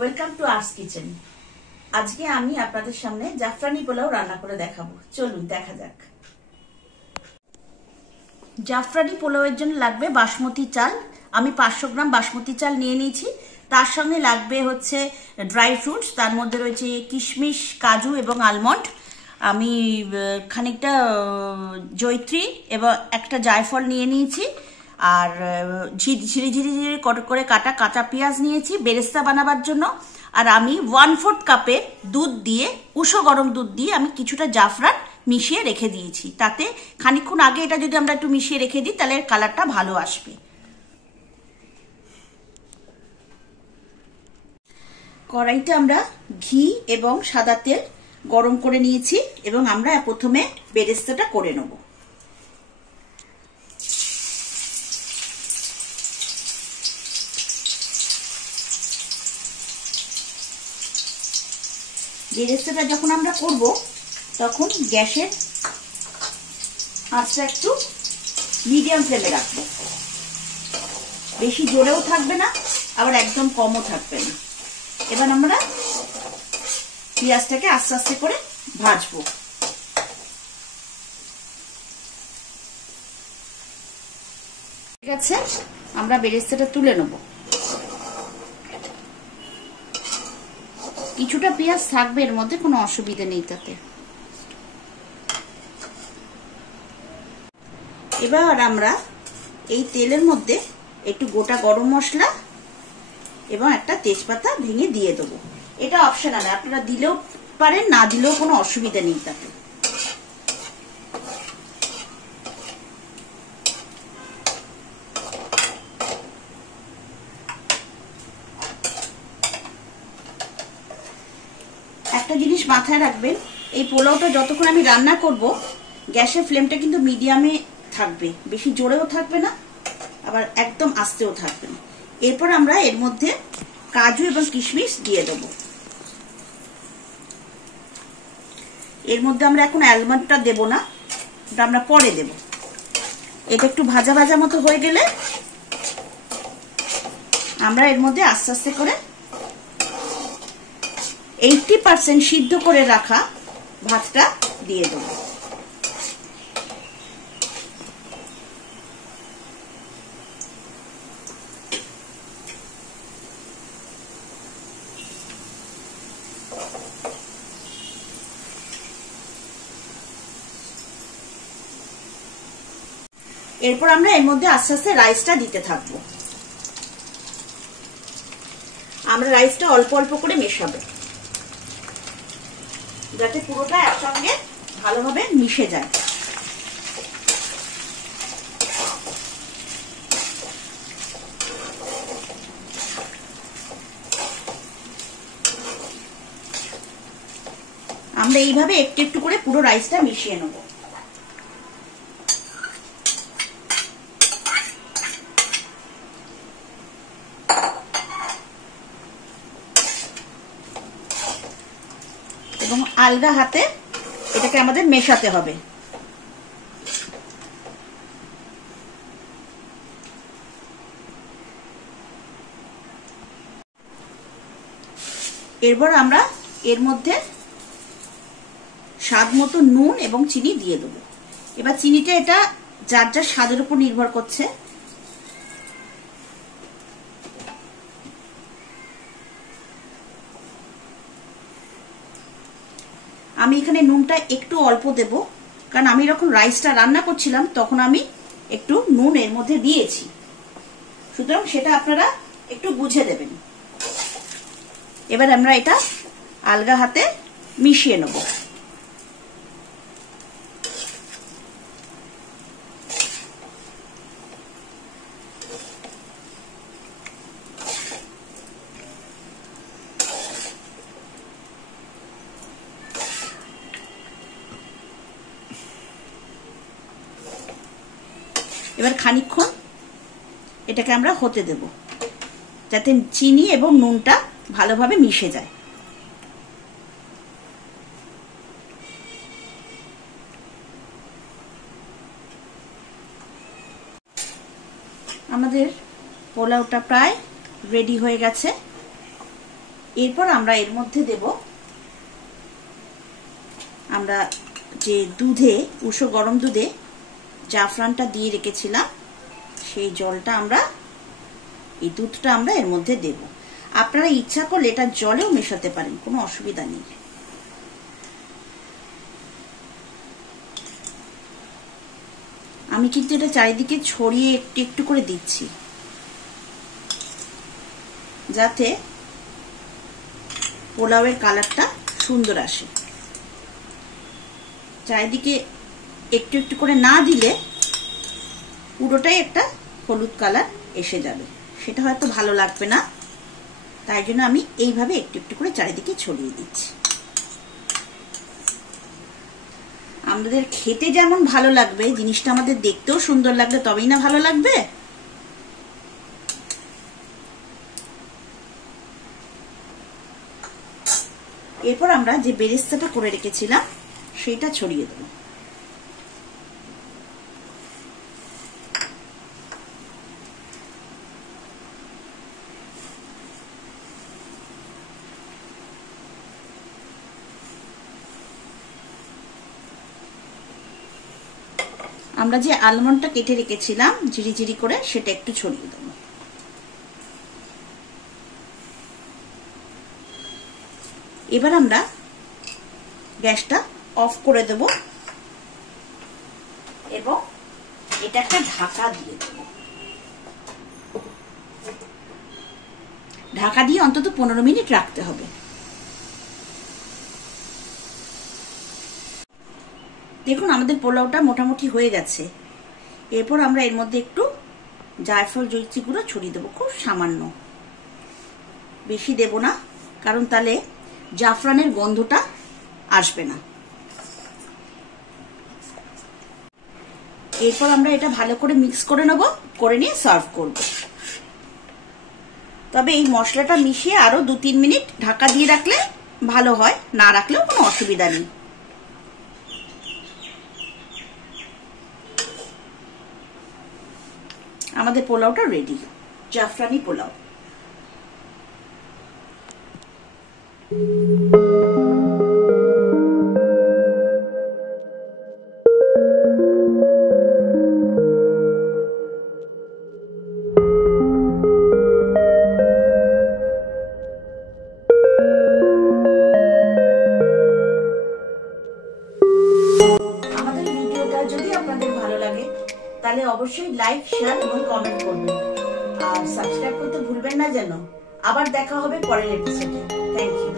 Welcome to arts kitchen. আজকে আমি আপনাদের সামনে জাফরানি পোলাও রান্না করে দেখাবো। চলুন দেখা যাক। জাফরানি পোলাওয়ের জন্য লাগবে বাসমতি চাল। আমি 500 গ্রাম বাসমতি চাল নিয়ে নিয়েছি। তার সঙ্গে লাগবে হচ্ছে ড্রাই ফ্রুটস, তার মধ্যে রয়েছে কিশমিশ, কাজু এবং আলমন্ড। আমি খানিকটা জয়ত্রী এবং একটা জায়ফল নিয়ে নিয়েছি। আর ঝিরি ঝিরি করে কাটা কাঁচা পেঁয়াজ নিয়েছি বেরেস্তা বানাবার জন্য। আর আমি 1/4 কাপের দুধ দিয়ে, উষ্ণ গরম দুধ দিয়ে আমি কিছুটা জাফরান মিশিয়ে রেখে দিয়েছি। তাতে খানিকক্ষণ আগে এটা যদি আমরা একটু মিশিয়ে রেখে দিই তাহলে কালারটা ভালো আসবে। কড়াইতে আমরা ঘি এবং সাদা তেল গরম করে নিয়েছি এবং আমরা প্রথমে বেরেস্তাটা করে নেব। বেরেস্তাটা যখন আমরা করব তখন গ্যাসের আঁচটা একটু মিডিয়াম ফ্লেমে রাখবো। বেশি জোরেও থাকবে না, আবার একদম কমও থাকবে না। এবার আমরা পেঁয়াজটাকে আস্তে আস্তে করে ভাজবো। ঠিক আছে, আমরা বেরেস্তাটা তুলে নেব। কিছুটা পেঁয়াজ থাকবে এর মধ্যে, কোনো অসুবিধা নেই তাতে। এবার আমরা এই তেলের মধ্যে একটু গোটা গরম মশলা এবং একটা তেজপাতা ভেঙে দিয়ে দেবো। এটা অপশনাল, আপনারা দিলেও পারেন, না দিলেও কোনো অসুবিধা নেই তাতে। একটা জিনিস মাথায় রাখবেন, এই পোলাওটা যতক্ষণ আমি রান্না করব গ্যাসের ফ্লেমটা কিন্তু মিডিয়ামে থাকবে, বেশি জোরেও থাকবে না, আবার একদম আস্তেও থাকবে না। এরপর আমরা এর মধ্যে কাজু এবং কিশমিশ দিয়ে দেব। এর মধ্যে আমরা এখন আলমন্ডটা দেব না, এটা আমরা পরে দেব। এটা একটু ভাজা ভাজা মতো হয়ে গেলে আমরা এর মধ্যে আস্তে আস্তে করে 80% সিদ্ধ করে রাখা ভাতটা দিয়ে দেব। এরপর আমরা এর মধ্যে আস্তে আস্তে রাইসটা দিতে থাকবো। আমরা রাইসটা অল্প অল্প করে মেশাবো যাতে পুরোটা একসঙ্গে ভালোভাবে মিশে যায়। আমরা এইভাবে একটু একটু করে পুরো রাইসটা মিশিয়ে নেব। এবং আলগা হাতে এটাকে আমাদের মেশাতে হবে। এরপর আমরা এর মধ্যে স্বাদ মতো নুন এবং চিনি দিয়ে দেবো। এবার চিনিটা এটা যার যার স্বাদের উপর নির্ভর করছে। আমি এখানে নুনটা একটু অল্প দেব, কারণ আমি যখন রাইসটা রান্না করছিলাম তখন আমি একটু নুন এর মধ্যে দিয়েছি, সুতরাং সেটা আপনারা একটু বুঝে দেবেন। এবার আমরা এটা আলগা হাতে মিশিয়ে নেব। এবার খানিকক্ষণ এটাকে আমরা হতে দেব যাতে চিনি এবং নুনটা ভালোভাবে মিশে যায়। আমাদের পোলাওটা প্রায় রেডি হয়ে গেছে। এরপর আমরা এর মধ্যে দেব আমরা যে দুধে উষ্ণ গরম দুধে জাফরানটা দিয়ে রেখেছিলাম সেই জলটা আমরা এই দুধটা আমরা এর মধ্যে দেব। আপনারা ইচ্ছা করলে এটা জলেও মেশাতে পারেন, কোনো অসুবিধা নেই। আমি কিন্তু এটা চারিদিকে ছড়িয়ে একটু একটু করে দিচ্ছি যাতে পোলাওয়ের কালারটা সুন্দর আসে। চারিদিকে একটু একটু করে না দিলে পুরোটাই একটা হলুদ কালার এসে যাবে, সেটা হয়তো ভালো লাগবে না। তাই জন্য আমি এইভাবে একটু একটু করে চারিদিকে ছড়িয়ে দিচ্ছি। আমাদের খেতে যেমন ভালো লাগবে, জিনিসটা আমাদের দেখতেও সুন্দর লাগবে, তবেই না ভালো লাগবে। এরপর আমরা যে বেরেস্তাটা করে রেখেছিলাম সেটা ছড়িয়ে দেব। আমরা যে আলমন্ডটা কেটে রেখেছিলাম ঝিরি ঝিরি করে সেটা একটু ছড়িয়ে দেব। এবার আমরা গ্যাসটা অফ করে দেব এবং এটা একটা ঢাকা দিয়ে দেব। ঢাকা দিয়ে অন্তত 15 মিনিট রাখতে হবে। দেখুন আমাদের পোলাওটা মোটামুটি হয়ে গেছে। এরপর আমরা এর মধ্যে একটু জায়ফল জয়িত্রী গুঁড়ো ছড়িয়ে দেবো, খুব সামান্য, বেশি দেব না, কারণ তাহলে জাফরানের গন্ধটা আসবে না। এরপর আমরা এটা ভালো করে মিক্স করে নেব, করে নিয়ে সার্ভ করব। তবে এই মশলাটা মিশিয়ে আরো 2-3 মিনিট ঢাকা দিয়ে রাখলে ভালো হয়, না রাখলেও কোনো অসুবিধা নেই। আমাদের পোলাওটা রেডি, জাফরানি পোলাও। আমাদের ভিডিওটা যদি আপনাদের ভালো লাগে তাহলে অবশ্যই লাইক, শেয়ার এবং কমেন্ট করবেন, আর সাবস্ক্রাইব করতে ভুলবেন না যেন। আবার দেখা হবে পরের এপিসোডে। Thank you.